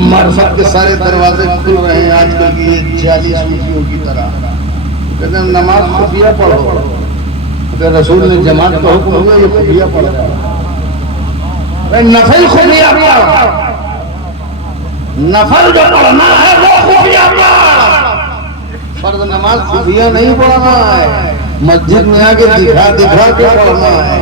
معرفت کے سارے دروازے کھل رہے ہیں آج کل کی یہ جعلی صوفیوں کی طرح. کہتے ہیں نماز خفیہ پڑھو. اگر رسول نے جماعت کا حکم ہوا یہ خفیہ پڑھو. نفل خفیہ پڑھو. نفل جو پڑھنا ہے وہ خفیہ پڑھو. فرض نماز خفیہ نہیں پڑھنا ہے. مسجد میں آ کے دکھا کے پڑھنا ہے.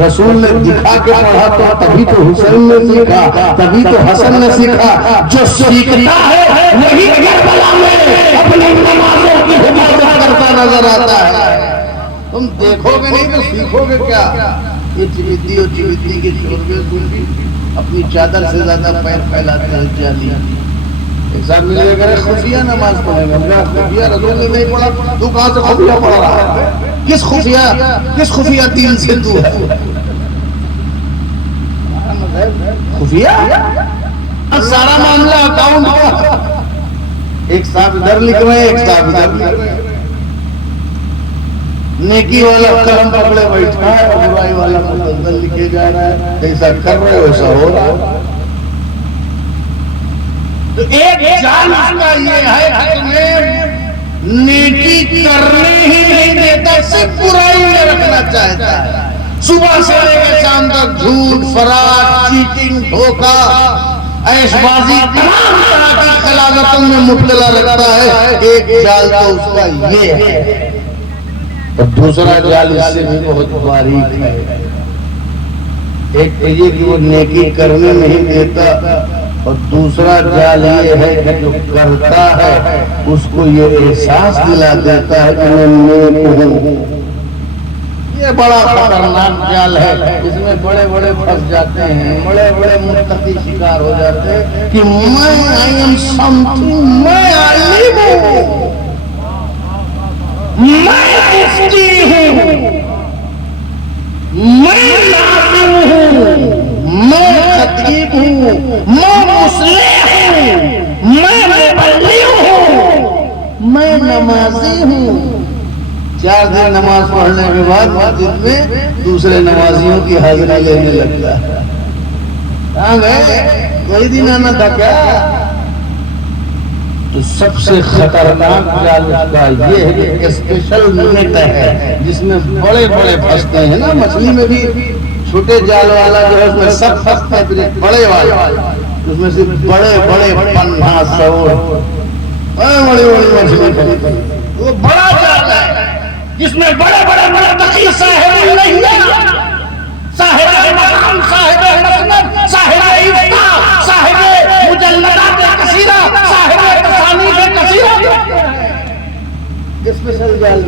رسول نے دکھا کے پڑھا تو تبھی تو حسین نے سیکھا, تبھی تو حسن نے سیکھا. جو سیکھتا ہے وہی کربلا میں اپنی نمازوں کی حفاظت کرتا نظر آتا ہے. تم دیکھو گے نہیں تو سیکھو گے کیا؟ یہ چبیتی اور چبیتی کے شوربے صوفی اپنی چادر سے زیادہ پیر پھیلاتے ہیں جعلی. ایک صاحب ملے گا خفیہ نماز پڑھے گا. خفیہ رسول نے نہیں پڑھا, تو کہاں سے خفیہ پڑھ رہا ہے؟ کس خفیہ دین سے تو ہے؟ خفیہ سارا معاملہ اکاؤنٹ کا. ایک صاحب ادھر لکھ رہے ہیں, ایک صاحب ادھر لکھ رہے ہیں. نیکی والا قلم پکڑے بیٹھا ہے اور برائی والا مسلسل لکھے جا رہا ہے. ایسا کر رہے ویسا ہو رہا ہے. تو ایک جان اس کا یہ ہے کہ تمہیں نیکی کرنے ہی نہیں دیتا, صرف برائی میں رکھنا چاہتا ہے. صبح سے لے کے شام تک جھوٹ, فراڈ, چیٹنگ, دھوکہ, عیش بازی, تمام طرح کی خلاقتوں میں مبتلا رکھتا ہے. ایک جال تو اس کا یہ ہے اور دوسرا جال اس سے بھی بہت باریک ہے. ایک یہ کہ وہ نیکی کرنے نہیں دیتا اور دوسرا جال یہ ہے کہ جو کرتا ہے اس کو یہ احساس دلا دیتا ہے کہ میں نیک ہوں. یہ بڑا خطرناک جال ہے. اس میں بڑے بڑے پھنس جاتے ہیں, بڑے بڑے متقی شکار ہو جاتے ہیں کہ میں آئی ایم سم تھنگ, میں عالم ہوں, میں مفتی ہوں, میں ناظم ہوں, میں خطیب ہوں, میں مصلح ہوں, میں مبلغ ہوں, میں نمازی ہوں. 4 دن نماز پڑھنے کے بعد مسجد میں دوسرے نمازیوں کی حاضری لینے لگتا ہے. کہاں گئے؟ کوئی دن آنا تھا کیا؟ تو سب سے خطرناک جال اس کا یہ ہے کہ اسپیشل نیٹ ہے جس میں بڑے بڑے پھنستے ہیں نا. مچھلی میں بھی چھوٹے جال والا جو ہے اس میں سب پھنستے ہیں, بڑے والا اس میں صرف بڑے بڑے پنہا سور بڑی بڑی مچھلی, وہ بڑا جال ہے جس میں بڑے بڑے متقی صاحب نہیں ہے, صاحب مقام, صاحب مسند, صاحب افتاء, صاحب مجلدات کثیرہ, صاحب تصانیف کثیرہ. اسپیشل جال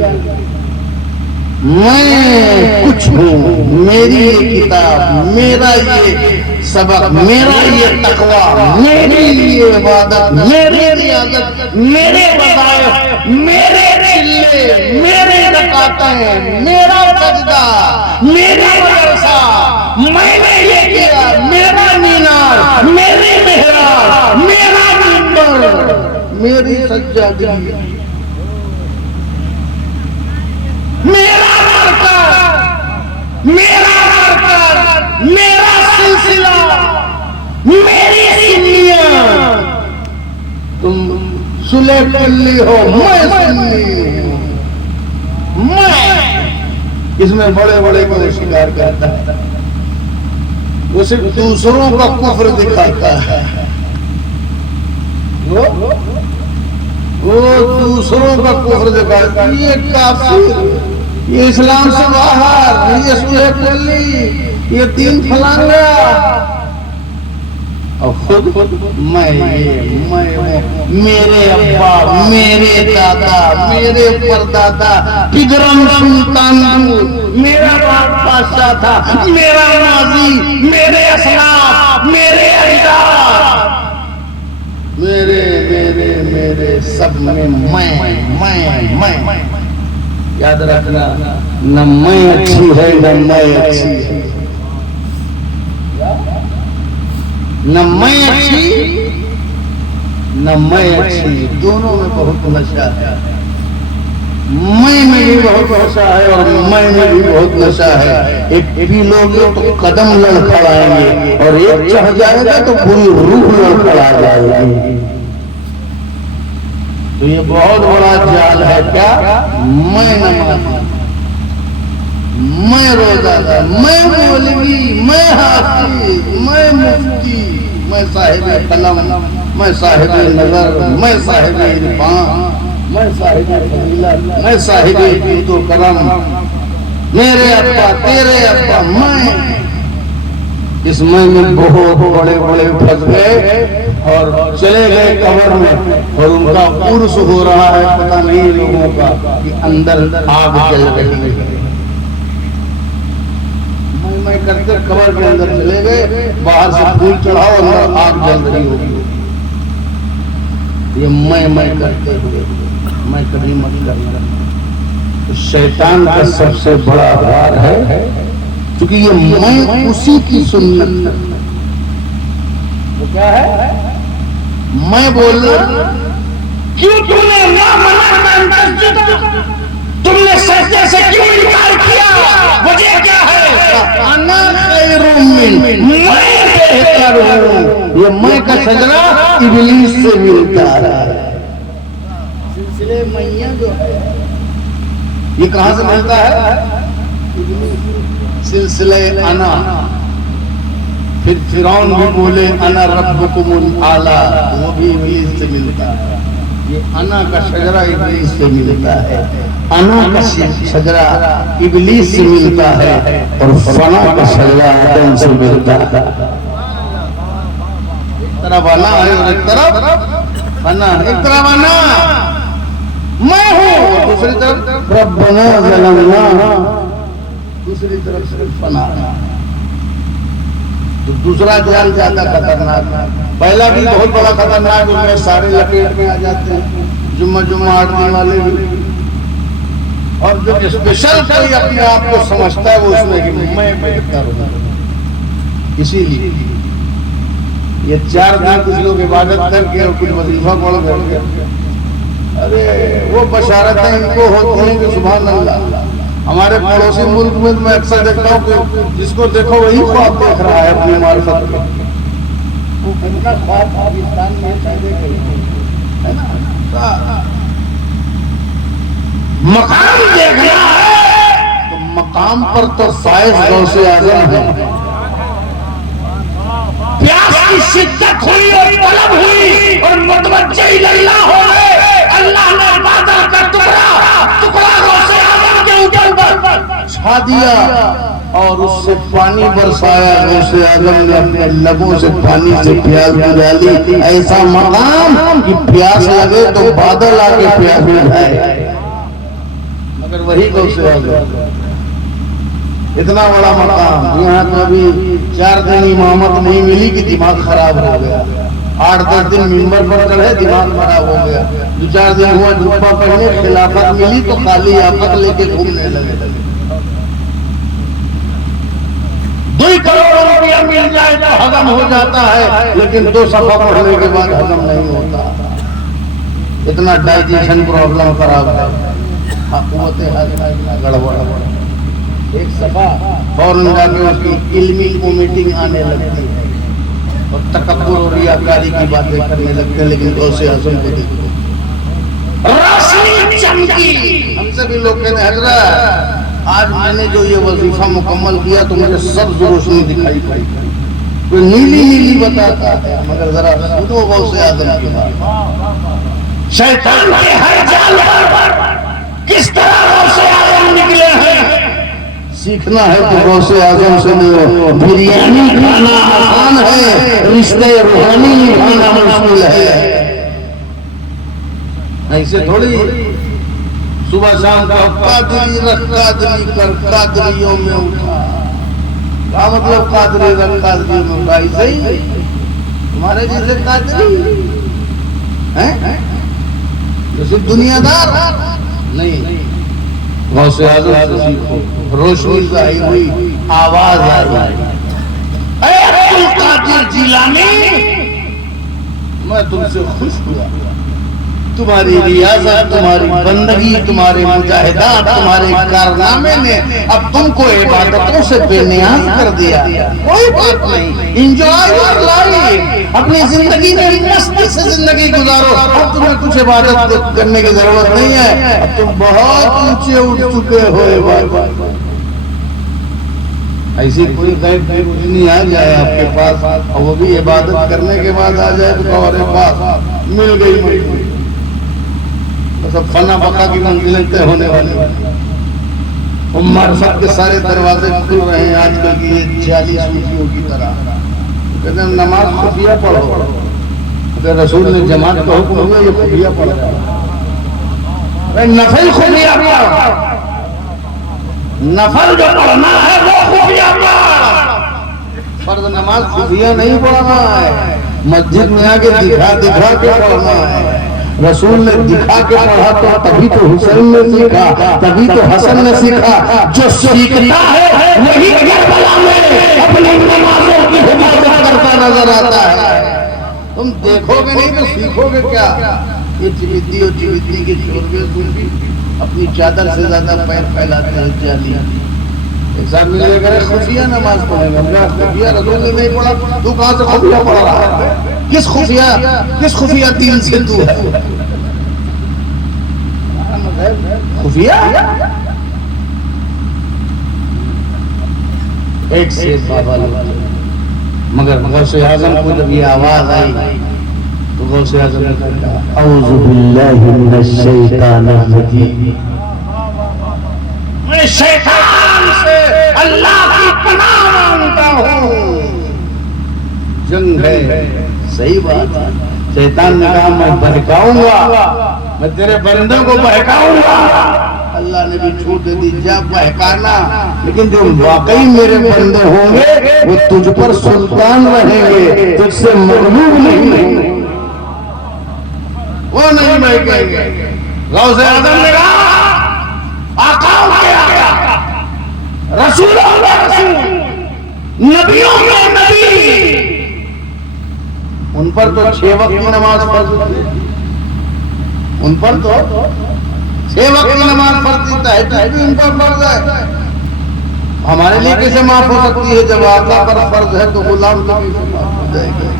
میں کچھ ہوں, میری یہ کتاب, میرا یہ سبق, میرا یہ تقویٰ, میری یہ عبادت, میری ریاضت, میرے وظائف, میرے چلے, میرے زکاتیں, میرا سجدہ, میرا مدرسہ, میں نے یہ کیا, میرا مینار, میری محراب, میرا منبر, میری سجادگی, میرا مرکز, میرا سلسلہ, میری سنیاں. تم سلے پلی ہو, میں سنی ہوں. میں اس میں بڑے بڑے کو شکار کرتا ہے. وہ صرف دوسروں کا کفر دکھاتا ہے, وہ دوسروں کا کفر دکھاتا ہے. یہ کافر, یہ اسلام سے باہر, یہ سلے پلی, یہ دین پھیلانا. اور خود میں میرے ابا, میرے دادا, میرے پردادا بگرم سلطان, میرا باپ بادشاہ تھا, میرا ماضی, میرے اسلاف, میرے اجداد, میرے میرے میرے سب میں. یاد رکھنا, نہ میں اچھی ہے نہ میں اچھی ہے, نہ میں اچھی نہ میں اچھی, دونوں میں بہت نشہ ہے. میں بھی بہت نشہ ہے اور میں بھی بہت نشہ ہے. ایک پی لو گے تو قدم لڑکھڑائیں گے اور ایک چڑھ جائے گا تو پوری روح لڑکھڑا جائے گی. تو یہ بہت بڑا جال ہے. کیا؟ میں نمازی، میں روزہ دار، میں مولوی، میں حافظ، میں مفتی، میں صاحب قلم، میں صاحب نظر، میں صاحب عرفان، میں صاحب فضیلت، میں صاحب جود و کرم، میرے ابا تیرے ابا. میں اس میں بہت بڑے بڑے پھنس گئے اور چلے گئے قبر میں اور ان کا عرس ہو رہا ہے. پتہ نہیں لوگوں کا کہ اندر آگ جل رہی ہے. میں کرتے قبر کے اندر چلے گئے، باہر سے پھول چڑھاؤ، اندر آگ جل رہی ہوگی. یہ میں کرتے ہوئے میں کبھی مت کرنا. شیطان کا سب سے بڑا وار ہے کیونکہ یہ میں اسی کی سنت. وہ کیا ہے؟ میں بولنا کیوں تم نے تم نے سجدے سے کیوں انکار کیا؟ وجہ کیا ہے؟ انا خیر من، میں بہتر ہوں. یہ میں کا سجدہ ابلیس سے ملتا ہے. سلسلے میاں جو ہے یہ کہاں سے ملتا ہے؟ سلسلے انا. پھر فرعون بھی بولے انا ربکم الاعلی، وہ بھی ابلیس سے ملتا ہے. یہ انا کا شجرہ ابلیس سے ملتا ہے. انا کا شجرہ ابلیس سے ملتا ہے اور فنا کا شجرہ آدم سے ملتا ہے. ایک طرف انا ہے اور ایک طرف فنا. ایک طرف انا میں ہوں اور دوسری طرف ربنا ظلمنا، دوسری طرف صرف فنا. تو دوسرا جال زیادہ خطرناک ہے. پہلا بھی بہت بڑا خطرناک، اس میں سارے لپیٹ میں آ جاتے ہیں، جمعہ آٹھنے والے بھی. اور جو اسپیشل کوئی اپنے آپ کو سمجھتا ہے وہ اس میں کہ میں بہتر ہوں. اسی لیے یہ 4 دن کچھ لوگ عبادت کر کے اور کچھ وظیفہ پڑھ کر کے، ارے وہ بشارتیں ان کو ہوتی ہیں کہ سبحان اللہ. ہمارے پڑوسی ملک میں میں اکثر دیکھتا ہوں کہ جس کو دیکھو وہی خواب دیکھ رہا ہے اپنی معرفت کے. ان کا خواب پاکستان میں ہے نا، مقام دیکھنا ہے تو مقام پر تو فائز غوث اعظم ہے. پیاس کی شدت ہوئی اور طلب ہوئی اور متوجہ اللہ ہو گئے. اللہ نے بادل کا ٹکڑا غوث اعظم کے اوپر چھا دیا اور اس سے پانی برسایا. غوث اعظم نے اپنے لبوں سے پانی سے پیاس بجھا لی. ایسا مقام کہ پیاس لگے تو بادل آ کے پیاس بجھائے، مگر وہی غوث اعظم. اتنا بڑا مقام. یہاں تو ابھی 4 دن امامت نہیں ملی کہ دماغ خراب ہو گیا. 8-10 دن منبر پر چڑھے دماغ خراب ہو گیا. 2-4 دن ہوا جوبہ پہنے، خلافت ملی تو خالی آفت لے کے گھومنے لگے. 2 کروڑ روپیہ مل جائے تو ہضم ہو جاتا ہے، لیکن 2 صفحہ پڑھنے کے بعد ہضم نہیں ہوتا. اتنا ڈائجیشن پرابلم خراب ہے. قوت ہضم اتنا گڑبڑ. ایک صفحہ فوراً جا کے اس کی علمی کو میٹنگ آنے لگتی ہے اور تکبر اور ریاکاری کی باتیں کرنے لگتے ہیں. لیکن غوث اعظم کو دیکھو روشنی چمکی. ہم سے بھی لوگ کہتے ہیں حضرت آج میں نے جو یہ وظیفہ مکمل کیا تو مجھے سبز روشنی دکھائی پڑی. کوئی نیلی نیلی بتاتا ہے، مگر ذرا سنو غوث اعظم کی بات. شیطان کے ہر جال پر کس طرح غوث اعظم نکلے ہیں سیکھنا ہے تو غوث اعظم سے لو. بریانی کھانا آسان ہے، رشتے روحانی نبھانا مشکل ہے. ایسے تھوڑی صبح شام کا قادری رکھ قادری کر قادریوں میں اٹھا. کیا مطلب قادری رکھ قادریوں میں اٹھا؟ ایسے ہی تمہارے جیسے قادری ہیں جو صرف دنیا دار نہیں. غوث اعظم سے سیکھو. روشنی ظاہر ہوئی، آواز آئی، اے عبد القادر جیلانی میں تم سے خوش ہوا. تمہاری ریاضت، تمہاری بندگی، تمہارے مجاہدات، تمہارے کارنامے نے اب تم کو عبادتوں سے بے نیاز کر دیا. کوئی بات نہیں، انجوائے اور لائف، اپنی زندگی میں مستی سے زندگی گزارو. اب تمہیں کچھ عبادت کرنے کی ضرورت نہیں ہے، اب تم بہت اونچے اٹھ چکے ہو عبادت. ایسی کوئی غیب روشنی آ جائے آپ کے پاس اور وہ بھی عبادت کرنے کے بعد آ جائے تو ہمارے پاس مل گئی. سب فنا بقا کی منزلیں طے ہونے والی. عمر سب کے سارے دروازے کھل رہے ہیں آج کل کی یہ جعلی صوفیوں کی طرح. کہتے ہیں نماز خفیہ پڑھو. اگر رسول نے جماعت کا حکم ہوا یہ خفیہ پڑھو. نفل خفیہ پڑھو، نفل جو پڑھنا ہے وہ خفیہ پڑھو. فرض نماز خفیہ نہیں پڑھنا ہے، مسجد میں آ کے دکھا دکھا کے پڑھنا ہے. رسول نے دکھا کے پڑھا تو تبھی تو حسین نے سیکھا، تبھی تو حسن نے سیکھا. جو سیکھتا ہے وہی کربلا میں اپنی نمازوں کی حفاظت کرتا نظر آتا ہے. تم دیکھو گے نہیں تو سیکھو گے کیا؟ یہ جویدی اور جویدی کے شوربے صوفی اپنی چادر سے زیادہ پیر پھیلاتے ہیں جعلی. ایک صاحب ملے گا خفیہ نماز پڑھیں گے. خفیہ رسول نے نہیں پڑھا، تو کہاں سے خفیہ پڑھ رہا ہے؟ کس خفیہ دین سے تو ہے؟ خفیہ ایک سے بابا مگر غوث اعظم کو جب یہ آواز آئی تو غوث اعظم نے کہا اعوذ باللہ من الشیطان الرجیم. میں شیطان سے اللہ کی پناہ مانگتا ہوں. جنگ ہے، صحیح بات ہے. شیطان نے کہا میں بہکاؤں گا، میں تیرے بندوں کو بہکاؤں گا. اللہ نے بھی چھوٹ دے دی، جا بہکانا، لیکن جو واقعی میرے بندے ہوں گے وہ تجھ پر سلطان رہیں گے، تجھ سے مغلوب نہیں ہوں گے، وہ نہیں بہکیں گے. غوث اعظم نے کہا آقاؤں کے آقا، رسولوں میں رسول، نبیوں میں نبی، ان پر تو 6 وقت کی نماز فرض ہے. ان پر تو 6 وقت کی نماز فرض ہے، تہجد بھی ان پر فرض ہے. ہمارے لیے کیسے معاف ہو سکتی ہے؟ جب آقا پر فرض ہے تو غلام کو بھی معاف ہو جائے گا.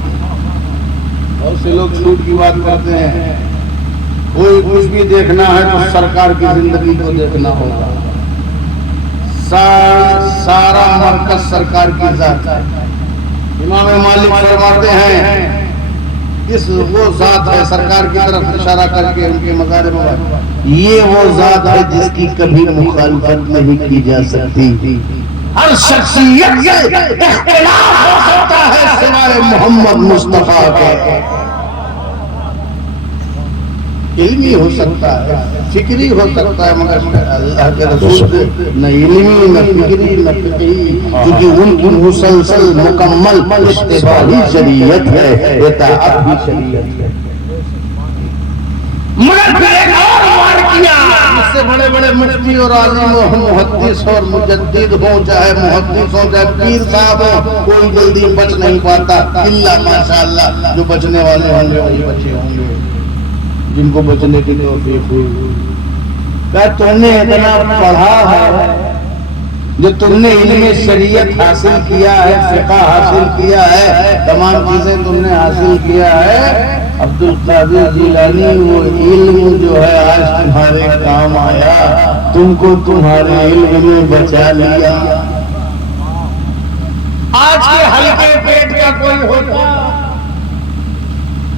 بہت سے لوگ چھوٹ کی بات کرتے ہیں. کوئی کچھ بھی دیکھنا ہے تو سرکار کی زندگی کو دیکھنا ہوگا. سارا مرکز سرکار کی ذات ہے. امام مالک فرماتے ہیں اس وہ ذات ہے، سرکار کی طرف اشارہ کر کے ان کے مزار مبارک، یہ وہ ذات ہے جس کی کبھی مخالفت نہیں کی جا سکتی. ہر شخصیت سے اختلاف ہو سکتا ہے سوائے محمد مصطفیٰ کے. علمی ہو سکتا ہے، فکری ہو سکتا ہے، مگر اللہ کے رسول نہ علمی نہ فکری نہ فقہی، کیونکہ ان کی مسلسل مکمل اتباعی شریعت ہے، اطاعت بھی شریعت ہے. مگر پھر ایک اور واقعہ، اس سے بڑے بڑے مفتی اور عالم اور محدث اور مجدد ہوں، چاہے محدث ہوں چاہے پیر صاحب ہوں، کوئی جلدی بچ نہیں پاتا الا ماشاءاللہ جو بچنے والے ہوں گے وہی بچے ہوں گے جن کو بچنے کی توفیق ہوئی. کہ تم نے اتنا پڑھا ہے، جو تم نے علم شریعت حاصل کیا ہے، فقہ حاصل کیا ہے، تمام چیزیں تم نے حاصل کیا ہے. عبد القادر جیلانی وہ علم جو ہے آج تمہارے کام آیا، تم کو تمہارے علم نے بچا لیا. آج کے ہلکے پیٹ کا کوئی ہوتا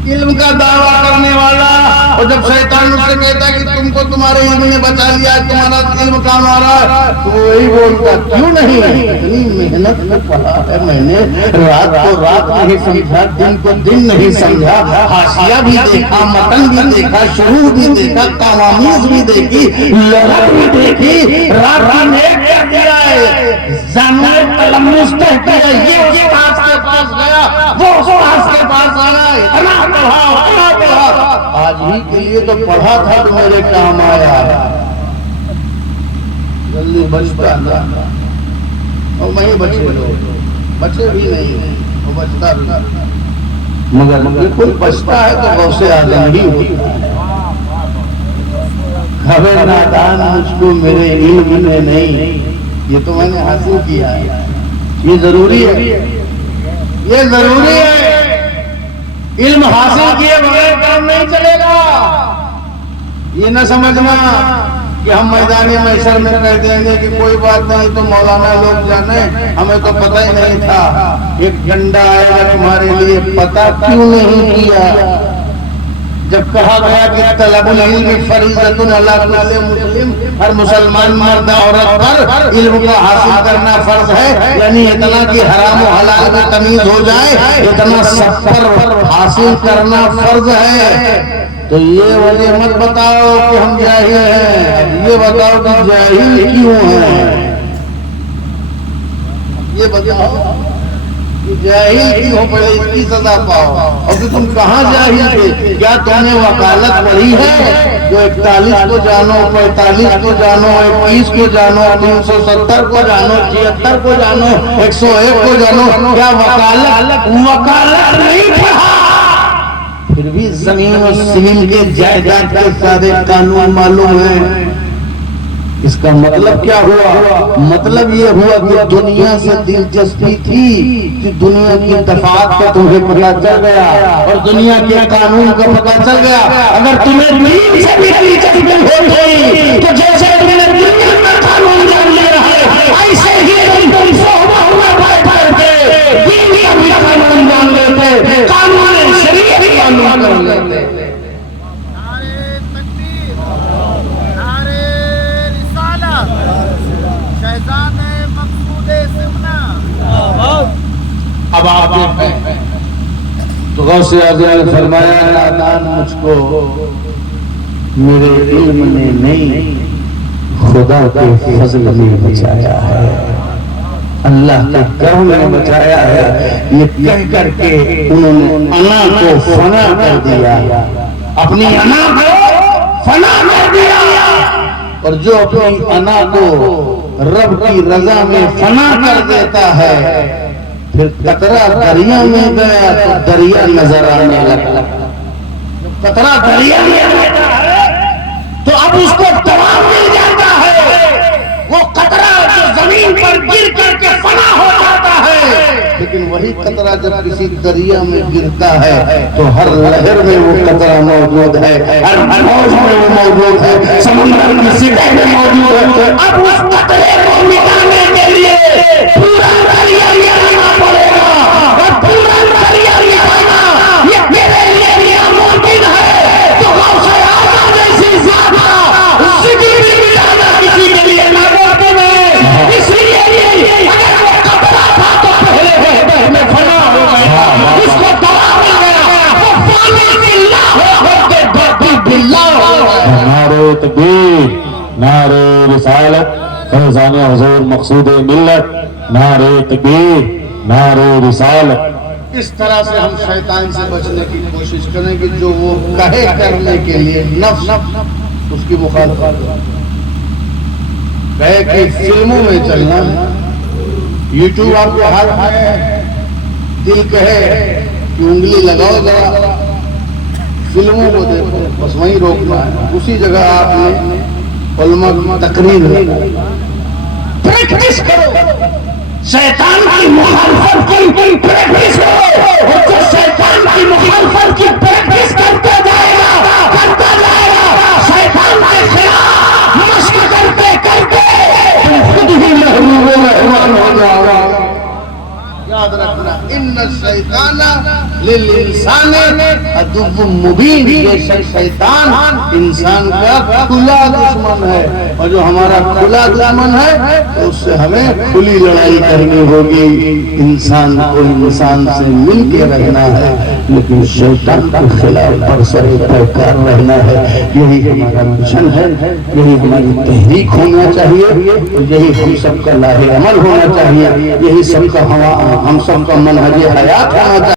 علم کا دعویٰ کرنے والا، اور جب شیطان اس سے کہتا ہے کہ تم کو تمہارے علم نے بچا لیا، تمہارا علم کام آ رہا ہے، تو وہی بولتا کیوں نہیں؟ اتنی محنت میں پڑھا ہے میں نے، رات کو رات نہیں سمجھا، دن کو دن نہیں سمجھا، حاشیہ بھی دیکھا، متن بھی دیکھا، شروع بھی دیکھا، قوامیز بھی دیکھی، لغت بھی دیکھی، رات میں کیا دیا ہے زانوے تلمس کہتے ہیں. یہ استاذ کے پاس گیا، وہ استاذ کے پاس آیا، اتنا پڑھا. آج ہی کے لیے تو پڑھا تھا تو میرے کام آیا. جلدی بچتا تھا اور میں بچے لوگ بچے بھی نہیں، وہ بچتا بھی، مگر کوئی بچتا ہے تو غوث اعظم ہی ہوتا ہے. ابے نادان مجھ کو میرے علم میں نہیں، یہ تو میں نے حاصل کیا ہے، یہ ضروری ہے، یہ ضروری ہے، علم حاصل کیے بغیر کام نہیں چلے گا۔ یہ نہ سمجھنا کہ ہم میدان محشر میں کہہ دیں گے کہ کوئی بات نہیں تو مولانا لوگ جانے، ہمیں تو پتہ ہی نہیں تھا۔ ایک ڈنڈا آئے گا تمہارے لیے، پتہ کیوں نہیں کیا؟ جب کہا گیا کہ طلب العلم فریضۃ علی کل مسلم، ہر مسلمان مرد عورت پر علم کو حاصل کرنا فرض ہے، یعنی اتنا کہ حرام و حلال میں تمیز ہو جائے، اتنا سب پر حاصل کرنا فرض ہے۔ تو یہ وجہ مت بتاؤ کہ ہم جاہل ہیں، یہ بتاؤ کہ جاہل کیوں ہیں، یہ بتاؤ کہ جاہل کیوں پڑے، اس کی سزا پاؤ۔ اور کہ تم کہاں جاہل تھے؟ کیا تم نے وکالت پڑھی ہے جو 41 کو جانو، 45 کو جانو، 21 کو جانو، 370 کو جانو، 76 کو جانو، 101 کو جانو؟ کیا وکالت نہیں پڑھا؟ پھر بھی زمین و سمین کے جائیداد کے سارے قانون معلوم ہیں۔ اس کا مطلب کیا ہوا؟ مطلب یہ ہوا کہ دنیا سے دلچسپی تھی کہ دنیا کی دفعات کا تمہیں پتہ چل گیا اور دنیا کے قانون کا پتہ چل گیا۔ اگر تمہیں دین سے بھی دلچسپی ہوتی تو جیسے تم نے دنیا کا قانون جان لیا ہے، ایسے ہی تم صحبہ میں بیٹھ کر کے دین کا بھی قانون جان لیتے، قانون شریعت بھی قانون کر لیتے۔ اب آپ تو غوث اعظم نے فرمایا نادان مجھ کو میرے علم نے نہیں خدا کے فضل میں بچایا ہے، اللہ کے کرم میں بچایا ہے۔ یہ کہہ کر کے انہوں نے انا کو فنا کر دیا، اپنی انا کو فنا کر دیا، اور جو اپنی انا کو رب کی رضا میں فنا کر دیتا ہے پھر قطرہ دریا میں گیا تو دریا نظر آنے لگا۔ قطرہ دریا میں آتا ہے تو اب اس کو دوام مل جاتا ہے، وہ قطرہ جو زمین پر گر کر کے فنا ہو جاتا ہے، لیکن وہی قطرہ جب کسی دریا میں گرتا ہے تو ہر لہر میں وہ قطرہ موجود ہے، ہر موج میں وہ موجود ہے، سمندر کی سطح میں موجود ہے۔ اب اس قطرے کو مٹانے کے لیے پورا دریا مٹانا پڑے گا، اور پورا دریا مٹانا یہ میرے لیے ناممکن ہے۔ تو غوث اعظم جیسی ذات کا ذکر بھی مٹانا کسی کے لیے ناممکن ہے، اس لیے اگر وہ قطرہ تھا تو پہلے میں فنا ہو گیا، اس کو دوا مل گیا، وہ فانی باللہ ہو کے باقی باللہ ہو گیا۔ نعرہ تکبیر، نعرہ رسالت، فیضان حضور مقصود ملت، نعرہ تکبیر، نعرہ رسالت۔ اس طرح سے ہم شیطان سے بچنے کی کوشش کریں کہ جو وہ کہے کرنے کے لیے نفس اس کی مخالفت کہے کہ فلموں میں چلنا، یوٹیوب آپ کے ہاتھ میں، دل کہے کہ انگلی لگاؤ ذرا فلموں کو دیکھو، بس وہیں روکنا ہے، اسی جگہ آپ نے علماء کی تقریر پریکٹس کرو، شیطان کی مخالفت کی پریکٹس کرو، اور جو شیطان کی مخالفت کی پریکٹس کرتا جائے گا شیطان کے خلاف مشق کرتے کرتے تم خود ہی محبوب و رحمان ہو جاؤ گا۔ یاد رکھنا ان الشیطان للانسان عدو مبین، بے شک شیطان انسان کا کھلا دشمن ہے، اور جو ہمارا کھلا دشمن ہے تو اس سے ہمیں کھلی لڑائی کرنی ہوگی۔ انسان کو انسان سے مل کے رہنا ہے، لیکن شیطان کے خلاف برسر پیکار رہنا ہے۔ یہی ہمارا مشن ہے، یہی ہماری تحریک ہونا چاہیے، اور یہی ہم سب کا لاہ عمل ہونا چاہیے، یہی سب کا ہم سب کا منہج حیات ہونا چاہیے۔